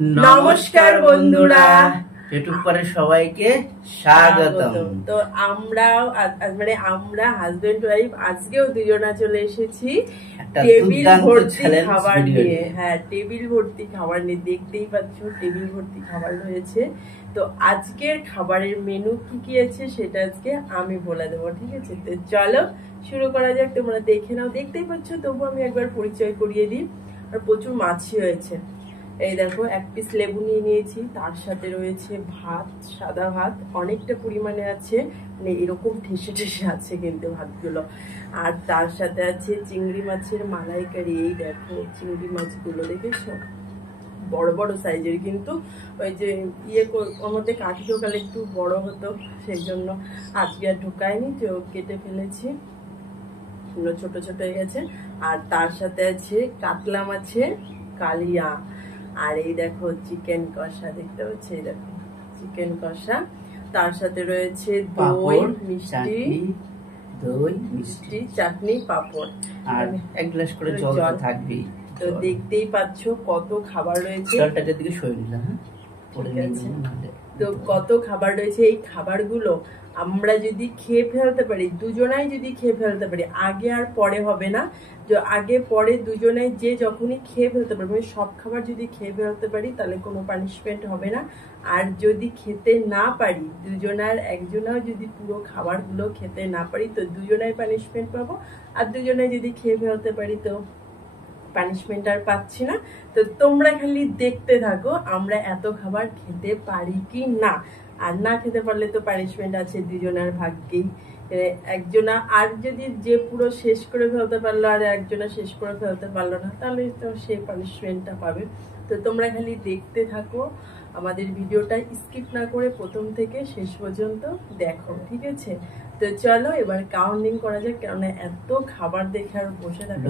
নমস্কার বন্ধুরা, ইউটিউব পরে সবাইকে স্বাগতম। তো আমরা হাজবেন্ড ওয়াইফ আজকেও দুজনা চলে এসেছি টেবিল ভর্তি খাবার নিয়ে। হ্যাঁ, টেবিল ভর্তি খাবার নিয়ে, দেখতেই পাচ্ছ টেবিল ভর্তি খাবার রয়েছে। তো আজকের খাবারের মেনু কি কি আছে সেটা আজকে আমি বলে দেবো, ঠিক আছে? তো চলো শুরু করা যাক। তোমরা দেখে নাও, দেখতেই পাচ্ছ, তবু আমি একবার পরিচয় করিয়ে দিই। আর প্রচুর মাছই হয়েছে। এই দেখো, এক পিস লেবু নিয়ে নিয়েছি, তার সাথে রয়েছে ভাত, সাদা ভাত অনেকটা পরিমাণে আছে, মানে এরকম ঠেসে ঠেসে আছে কিন্তু ভাতগুলো। আর তার সাথে আছে চিংড়ি মাছের মালাইকারি। এই দেখো চিংড়ি মাছগুলো দেখেছো, বড় বড় সাইজের, কিন্তু ওই যে ওর মধ্যে কাঠি ঢোকালে একটু বড় হতো, সেই জন্য আজকে আর ঢোকায়নি, তো কেটে ফেলেছি, ছোট ছোট হয়ে গেছে। আর তার সাথে আছে কাতলা মাছের কালিয়া। আর এই দেখো চিকেন কষা, দেখতে পাচ্ছি, এই দেখো চিকেন কষা। তার সাথে রয়েছে দই মিষ্টি, চাটনি, পাঁপড়, আর এক গ্লাস করে জল থাকবে। তো দেখতেই পাচ্ছ কত খাবার রয়েছে। জলটাকে দিকে সরিয়ে নিলাম, তো কত খাবার রয়েছে। এই খাবারগুলো আমরা যদি খেয়ে ফেলতে পারি, দুজনাই যদি খেয়ে ফেলতে পারি, আগে আর পরে হবে না, যে আগে পরে দুজনাই যে যখনই খেয়ে ফেলতে পারবো, সব খাবার যদি খেয়ে ফেলতে পারি তাহলে কোনো পানিশমেন্ট হবে না। আর যদি খেতে না পারি, দুজনার একজনাও যদি পুরো খাবারগুলো খেতে না পারি, তো দুজনাই পানিশমেন্ট পাবো। আর দুজনাই যদি খেয়ে ফেলতে পারি তো পানিশমেন্ট আর পাচ্ছি না। তো তোমরা খালি দেখতে থাকো আমরা এত খাবার খেতে পারি কি না। আর না খেতে পারলে তো পানিশমেন্ট আছে দুজনের ভাগ্যেই, একজনা। আর যদি যে পুরো শেষ করে ফেলতে পারলো আর একজনা শেষ করে ফেলতে পারলো না, তাহলে তো সেই পানিশমেন্টটা পাবে। তো তোমরা খালি দেখতে থাকো, আমাদের ভিডিওটা স্কিপ না করে প্রথম থেকে শেষ পর্যন্ত দেখো, ঠিক আছে? তো চলো এবার কাউন্টিং করা যাক, কেননা এত খাবার দেখে আর বসে থাকা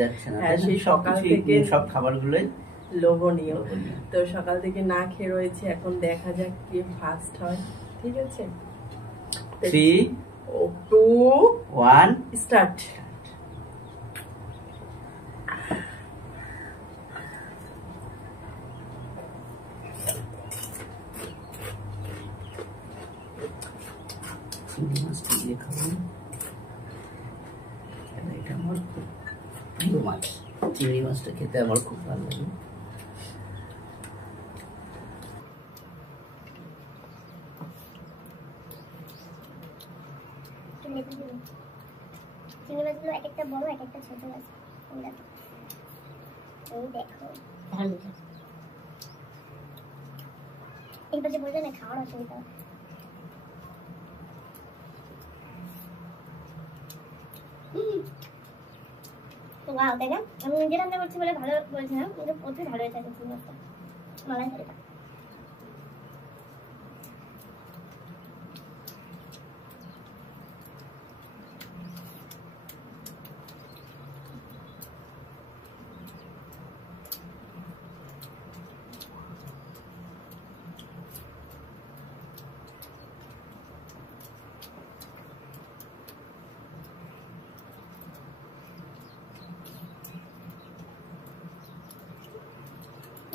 যাচ্ছে না। হ্যাঁ, সেই সকাল থেকে সব খাবারগুলোই লোভনীয়। তো সকাল থেকে না খেয়ে রয়েছে, এখন দেখা যাক কে ফার্স্ট হয়, ঠিক আছে? 3, 2, 1 স্টার্ট। চিংড়ি মাছটা দিয়ে খাবো, এটা আমার খুব প্রিয় মাছ। চিংড়ি মাছটা খেতে আমার খুব ভালো লাগে। চিংড়ি মাছগুলো এক একটা বড়, এক একটা ছোট আছে। এই দেখো, এইবার যে বলবে না খাওয়ার অসুবিধা, ওয়াও, তাই না? আমি নিজে রান্না করছি বলে ভালো বলছিলাম, কিন্তু প্রচুর ভালো হয়েছে চিংড়ি মাছটা, মালাইকারিটা।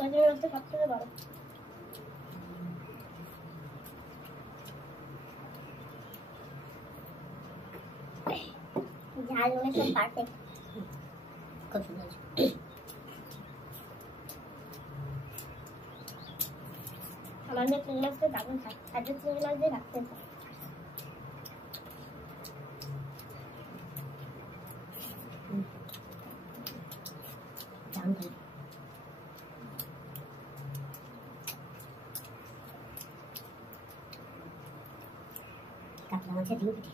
চিংড়ি মাছটা সবথেকে বড়। ঝাল অনেক পারফেক্ট, খুব সুন্দর। আমার মেয়ে চিংড়ি মাছটা দারুণ খায়, আর যে চিংড়ি মাছ দিয়ে রাখতে চায়। কাতলা মাছের ডিম পিঠে,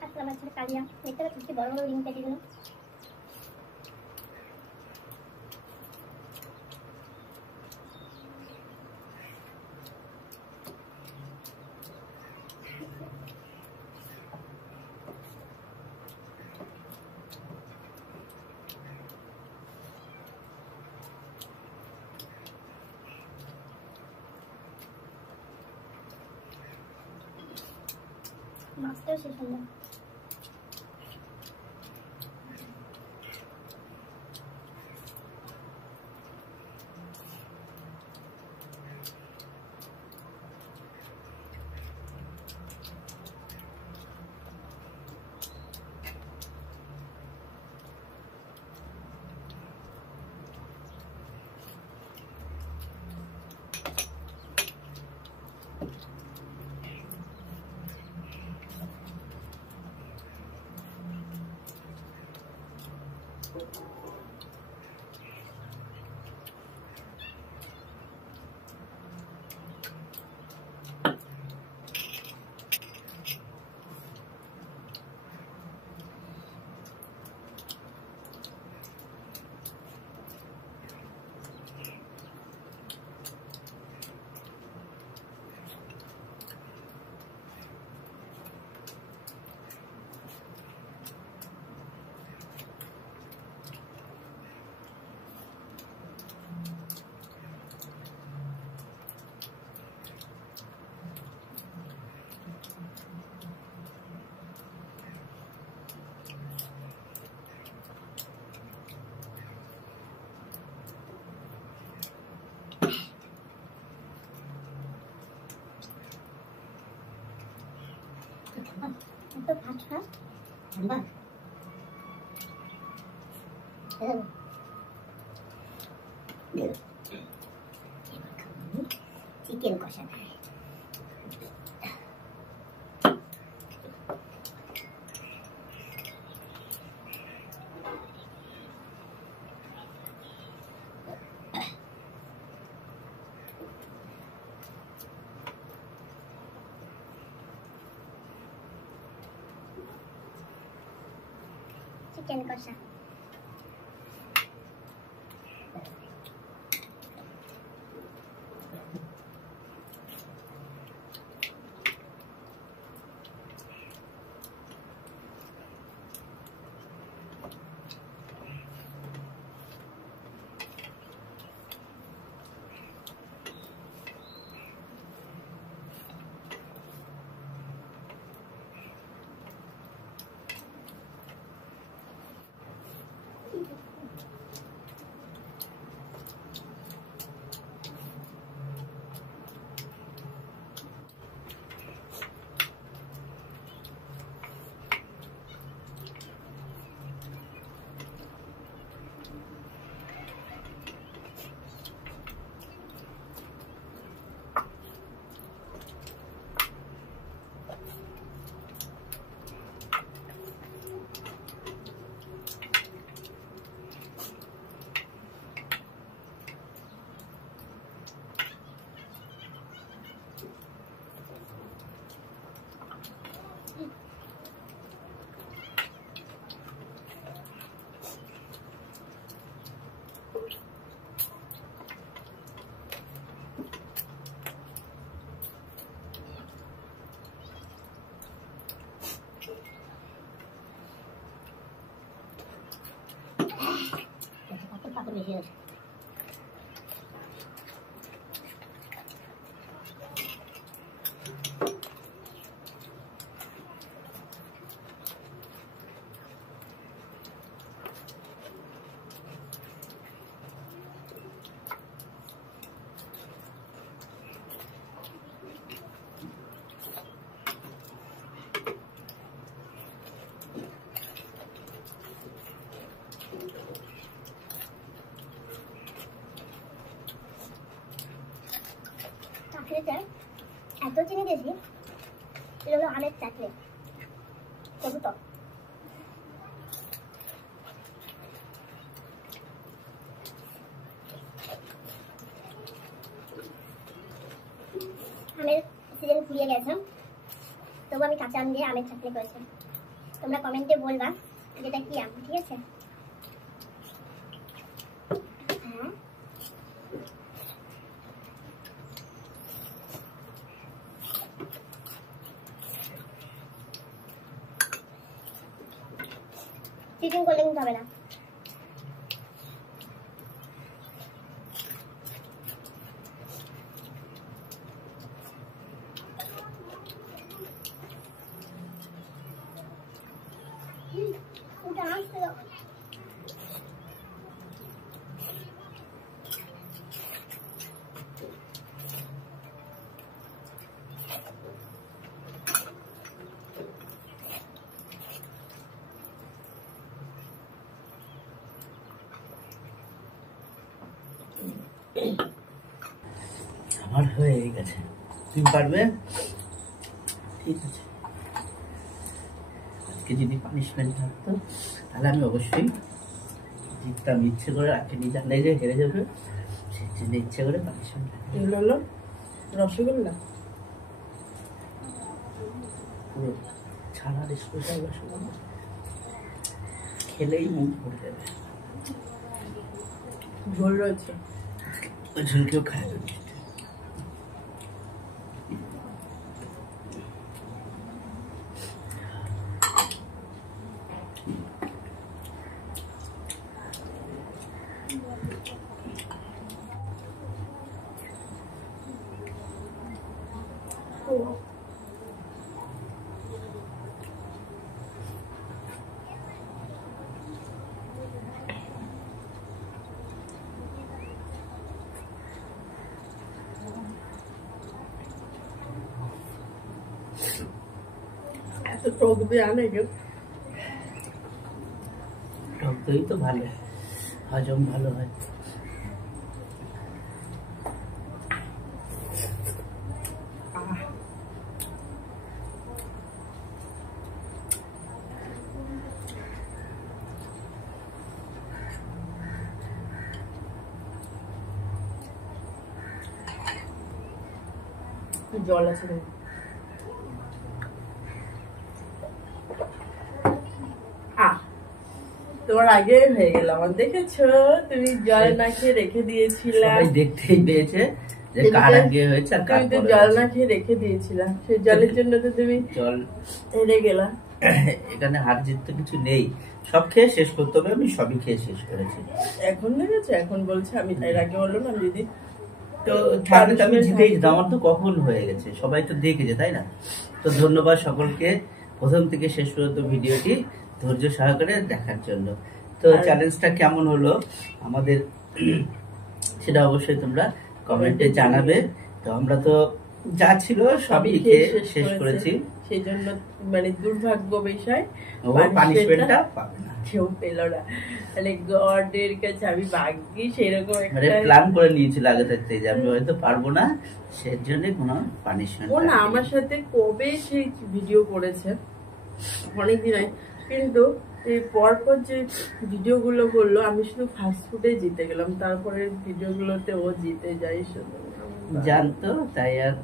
কাতলা মাছের কালিয়া, দেখতে পাচ্ছি বড় বড় ডিম কেটেগুলো। মাছটাও সে সুন্দর। তো ফাস্ট ফাস্ট বাহ চিকেন কষা চিকেন কষা বেশি আছে চাকরিতে এত চিনি দিয়েছি, এটা হলো আমের চাকরি। তবু তো আমের সিজন ফুরিয়ে গেছে, তবু আমি কাঁচা আম দিয়ে আমের চাটনি করেছি। তোমরা কমেন্টে বলবা যেটা কি আম, ঠিক আছে? চিকেন করলে কিন্তু হবে না। আমার হয়ে গেছে, তুমি পারবে? ঠিক আছে, আজকে যদি পানিশমেন্ট থাকতো তাহলে আমি অবশ্যই জিততাম। ইচ্ছে করে রাখিনি, জানলে যে হেরে যাবে সেই জন্য ইচ্ছে করে পানিশমেন্ট। এগুলো হলো রসগোল্লা, পুরো ছানার স্পেশাল রসগোল্লা, খেলেই মুখ ভরে যাবে। ঝোল রয়েছে, ওই ঝোলকেও খায়। এত টক দিয়ে আনে কেউ? টক দই তো ভালো, হজম ভালো হয়। জল আছে না? তোমার আগে হয়ে গেল আমার, দেখেছো? তুমি জল না খেয়ে রেখে দিয়েছিলা, সবাই দেখতেই পেয়েছে যে কার আগে হয়েছে আর কার তুমি তো পরে জল হয়েছে। না খেয়ে রেখে দিয়েছিলা, সেই জলের জন্য তো তুমি জল হেরে গেলা। এখানে হার জিত তো কিছু নেই, সব খেয়ে শেষ করতে হবে। আমি সবই খেয়ে শেষ করেছি। এখন দেখেছো, এখন বলছে আমি, এর আগে বললো না দিদি তো থাকলে তো আমি জিতেই যেতাম, আমার তো কখন হয়ে গেছে, সবাই তো দেখেছে তাই না? তো ধন্যবাদ সকলকে প্রথম থেকে শেষ পর্যন্ত ভিডিওটি ধৈর্য সহকারে দেখার জন্য। তো চ্যালেঞ্জটা কেমন হলো আমাদের সেটা অবশ্যই তোমরা কমেন্টে জানাবে। তো আমরা তো যা ছিল সবই খেয়ে শেষ করেছি, সেই জন্য মানে দুর্ভাগ্য বিষয় ও পানিশমেন্টটা পাবে না, কেউ পেল না। মানে গডের কাছে আমি ভাগ্যি সেরকম মানে একটা, প্ল্যান করে নিয়েছিল আগে থাকতে যে আমি হয়তো পারবো না, সেই জন্য কোনো পানিশমেন্ট। ও না আমার সাথে কবে সেই ভিডিও করেছে অনেকদিন আগে, কিন্তু এই পরপর যে ভিডিওগুলো করলো আমি শুধু ফাস্ট ফুডে জিতে গেলাম, তারপরে ভিডিওগুলোতে ও জিতে যায় শুধু। জানতো তাই আর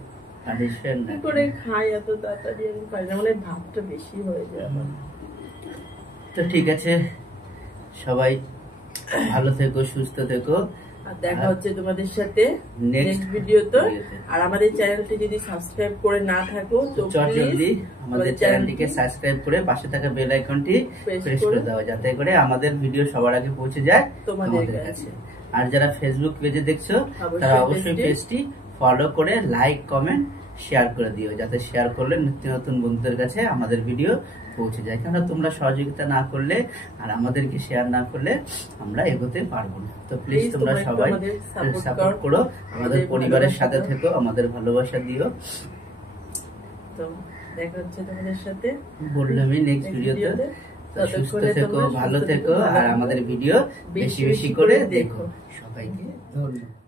পানিশমেন্ট কি করে খাই এত তাড়াতাড়ি আমি পারি না, মানে ভাবটা বেশি হয়ে যায় আমার। তো ঠিক আছে, সবাই ভালো থেকো, সুস্থ থেকো, আর দেখা হচ্ছে তোমাদের সাথে নেক্সট নেক্সট ভিডিওতে। আর আমাদের চ্যানেলটি যদি সাবস্ক্রাইব করে না থাকো তো জলদি প্লিজ আমাদের চ্যানেলটিকে সাবস্ক্রাইব করে পাশে থাকা বেল আইকনটি প্রেস করে দাও, যাতে করে আমাদের ভিডিও সবার আগে পৌঁছে যায় তোমাদের তোমাদের কাছে। আর যারা ফেসবুক পেজে দেখছো তারা অবশ্যই পেজটি ফলো করে লাইক, কমেন্ট, শেয়ার করে দিও, যাতে শেয়ার করলে নিত্য নতুন বন্ধুদের কাছে আমাদের ভিডিও পৌঁছে যায়। কেননা তোমরা সহযোগিতা না করলে আর আমাদেরকে শেয়ার না করলে আমরা এগোতে পারবো না। তো প্লিজ তোমরা সবাই সাপোর্ট করো, আমাদের পরিবারের সাথে থেকো, আমাদের ভালোবাসা দিও। তো দেখা হচ্ছে তোমাদের সাথে বললামই নেক্সট ভিডিওতে। সুস্থ থেকো, ভালো থেকো, আর আমাদের ভিডিও বেশি বেশি করে দেখো। সবাইকে ধন্যবাদ।